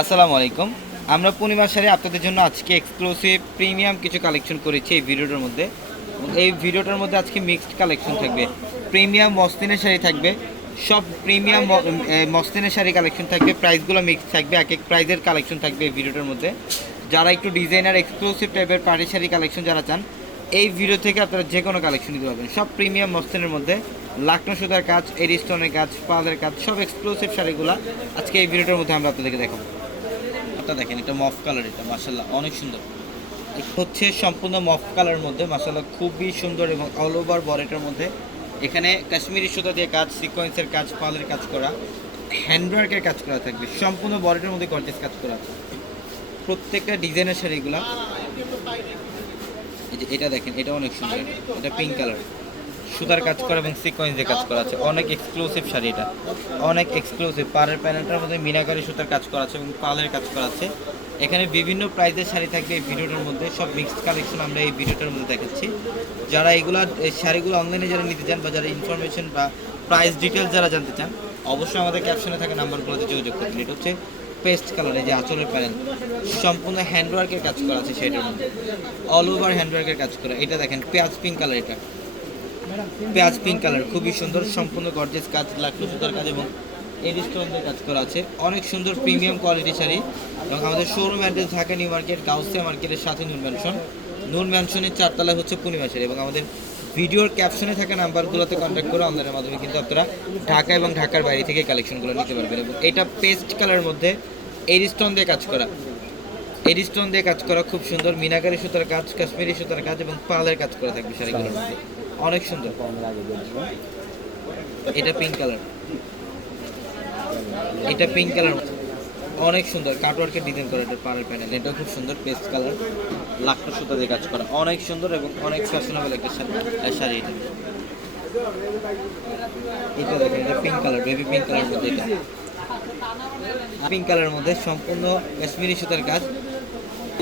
আসসালামু আলাইকুম। আমরা পূর্ণিমা শাড়ি আপনাদের জন্য আজকে এক্সক্লুসিভ প্রিমিয়াম কিছু কালেকশন করেছি এই ভিডিওটার মধ্যে। এবং এই ভিডিওটার মধ্যে আজকে মিক্সড কালেকশন থাকবে, প্রিমিয়াম মসলিনের শাড়ি থাকবে, সব প্রিমিয়াম মসলিনের শাড়ি কালেকশন থাকবে। প্রাইসগুলো মিক্স থাকবে, এক এক প্রাইজের কালেকশন থাকবে এই ভিডিওটার মধ্যে। যারা একটু ডিজাইনার এক্সক্লুসিভ টাইপের পার্টি শাড়ি কালেকশন যারা চান, এই ভিডিও থেকে আপনারা যে কোনো কালেকশন নিতে পারবেন। সব প্রিমিয়াম মসলিনের মধ্যে লাকনো সুতার কাজ, এরি স্টোনের কাজ, পালের কাজ, সব এক্সক্লুসিভ শাড়িগুলো আজকে এই ভিডিওটার মধ্যে আমরা আপনাদেরকে দেখাবো। দেখেন, এটা মফ কালার, এটা মাশাআল্লাহ অনেক সুন্দর। এটা হচ্ছে সম্পূর্ণ মফ কালারের মধ্যে মাশাআল্লাহ খুবই সুন্দর এবং অল ওভার বডিটার মধ্যে এখানে কাশ্মীরি সুতা দিয়ে কাজ, সিকোয়েন্সের কাজ, পালের কাজ করা, হ্যান্ডওয়ার্কের কাজ করা থাকবে। সম্পূর্ণ বডিটার মধ্যে গর্জিয়াস কাজ করা আছে প্রত্যেকটা ডিজাইনের শাড়িগুলা। এই যে এটা দেখেন, এটা অনেক সুন্দর, এটা পিঙ্ক কালার, সুতার কাজ করা এবং সিকোয়েন্স দিয়ে কাজ করা আছে। অনেক এক্সক্লুসিভ শাড়ি, এটা অনেক এক্সক্লুসিভ। পাড়ের প্যানেলটার মধ্যে মিনাকারি সুতার কাজ করা আছে এবং পালের কাজ করা আছে। এখানে বিভিন্ন প্রাইসের শাড়ি থাকবে এই ভিডিওটার মধ্যে, সব মিক্সড কালেকশন আমরা এই ভিডিওটার মধ্যে দেখাচ্ছি। যারা এইগুলা শাড়িগুলো অনলাইনে যারা নিতে চান বা যারা ইনফরমেশন বা প্রাইস ডিটেলস যারা জানতে চান, অবশ্যই আমাদের ক্যাপশনে থাকা নাম্বারগুলোতে যোগাযোগ করবেন। এটা হচ্ছে পেস্ট কালার, এই যে আঁচলের প্যানেল সম্পূর্ণ হ্যান্ডওয়ার্কের কাজ করা আছে সেটার মধ্যে, অল ওভার হ্যান্ডওয়ার্কের কাজ করা। এটা দেখেন পেঁয়াজ পিঙ্ক কালার, এটা পেঁয়াজ পিঙ্ক কালার খুবই সুন্দর, সম্পূর্ণ গর্জিয়াস কাজ, লাকড়ি সুতার কাজ এবং এডি স্টোনের কাজ করা আছে। অনেক সুন্দর প্রিমিয়াম কোয়ালিটি শাড়ি। এবং আমাদের showroom address Dhaka new market, Gausia মার্কেটের সাথে নূর ম্যানশন। নূর ম্যানশনের 4 তলায় হচ্ছে পূর্ণিমা শাড়ি। এবং আমাদের ভিডিওর ক্যাপশনে থাকা নাম্বারগুলোতে কন্ট্যাক্ট করে অনলাইনের মাধ্যমে কিন্তু আপনারা ঢাকা এবং ঢাকার বাইরে থেকে কালেকশনগুলো নিতে পারবেন। এবং এটা পেস্ট কালারের মধ্যে এডি স্টোন দিয়ে কাজ করা, এডি স্টোন দিয়ে কাজ করা খুব সুন্দর, মিনাকারি সুতার কাজ, কাশ্মীরি সুতার কাজ এবং পালের কাজ করা থাকবে শাড়িগুলোর মধ্যে, অনেক সুন্দর। এটা পিঙ্ক কালার, এটা পিঙ্ক কালার অনেক সুন্দর, কাটওয়ার্কের ডিজাইন করা, এটা পাড়ের প্যানেল, এটা খুব সুন্দর পেস্ট কালার, লাকড়ি সুতা দিয়ে কাজ করা, অনেক সুন্দর এবং অনেক ফ্যাশনেবল একটা শাড়ি। এটা এটা দেখেন, এটা পিঙ্ক কালার, বেবি পিঙ্ক কালারের মধ্যে, এটা পিঙ্ক কালারের মধ্যে সম্পূর্ণ কাশ্মীরি সুতার কাজ,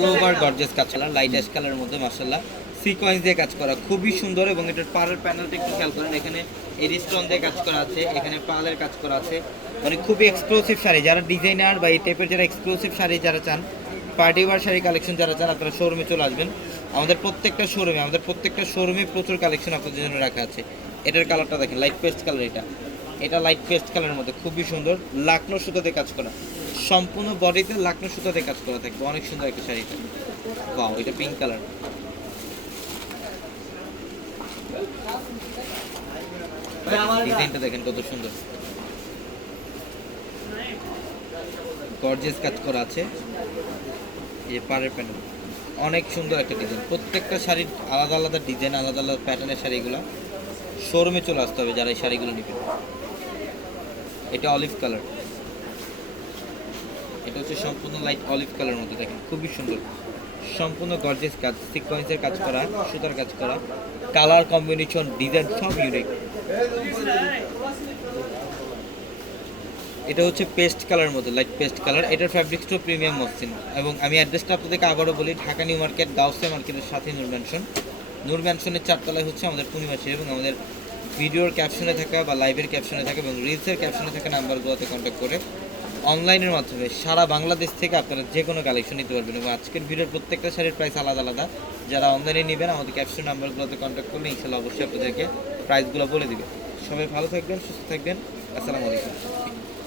ওভার গর্জিয়াস কাজ করা, লাইট অ্যাশ কালারের মধ্যে মাশাআল্লাহ সিকোয়েন্স দিয়ে কাজ করা খুবই সুন্দর। এবং এটার পাড়ের প্যানেলটা একটু খেয়াল করেন, এখানে এডি স্টোন দিয়ে কাজ করা আছে, এখানে পালের কাজ করা আছে। মানে খুবই এক্সক্লুসিভ শাড়ি, যারা ডিজাইনার বা এই টাইপের যারা এক্সক্লুসিভ শাড়ি যারা চান, পার্টি ওয়ার শাড়ি কালেকশন যারা চান, আপনারা শোরুমে চলে আসবেন। আমাদের প্রত্যেকটা শোরুমে প্রচুর কালেকশন আপনাদের জন্য রাখা আছে। এটার কালারটা দেখেন, লাইট পেস্ট কালার, এটা লাইট পেস্ট কালারের মধ্যে খুবই সুন্দর, লাকনো সুতাতে কাজ করা, সম্পূর্ণ বডিতে লাকনো সুতাতে কাজ করা থাকবে, অনেক সুন্দর একটা শাড়িটা। ওয়াও, এটা পিঙ্ক কালার, ডিজাইনটা দেখেন কত সুন্দর, গর্জিয়াস কাজ করা আছে। এই যে পাড়ের প্যানেল, অনেক সুন্দর একটা ডিজাইন। প্রত্যেকটা শাড়ির আলাদা আলাদা ডিজাইন, আলাদা আলাদা প্যাটার্নের শাড়িগুলো। শোরুমে চলে আসতে হবে যারা এই শাড়িগুলো নেবেন। এটা অলিভ কালার, এটা হচ্ছে সম্পূর্ণ লাইট অলিভ কালারের মধ্যে, দেখেন খুবই সুন্দর, সম্পূর্ণ গর্জিয়াস কাজ, সিকোয়েন্সের কাজ করা, সুতার কাজ করা, কালার কম্বিনেশন, ডিজাইন সব ইউনিক। এটা হচ্ছে পেস্ট কালারের মধ্যে, লাইট পেস্ট কালার। এটার ফ্যাব্রিক্সটাও প্রিমিয়াম মসলিন। এবং আমি অ্যাড্রেসটা আপনাদেরকে আবারও বলি, ঢাকা নিউ মার্কেট, গাউসিয়া মার্কেটের সাথে নূর ম্যানশন। নূর ম্যানশনের 4 তলায় হচ্ছে আমাদের পূর্ণিমা শাড়ি। এবং আমাদের ভিডিওর ক্যাপশনে থাকা বা লাইভের ক্যাপশনে থাকা এবং রিলসের ক্যাপশনে থাকা নাম্বারগুলোতে কন্ট্যাক্ট করে অনলাইনের মাধ্যমে সারা বাংলাদেশ থেকে আপনারা যে কোনো কালেকশন নিতে পারবেন। এবং আজকের ভিডিওর প্রত্যেকটা শাড়ির প্রাইস আলাদা আলাদা। যারা অনলাইনে নেবেন আমাদের ক্যাপশন নাম্বারগুলোতে কন্ট্যাক্ট করলে ইনশাআল্লাহ অবশ্যই আপনাদেরকে প্রাইসগুলো বলে দিবে। সবাই ভালো থাকবেন, সুস্থ থাকবেন, আসসালামু আলাইকুম।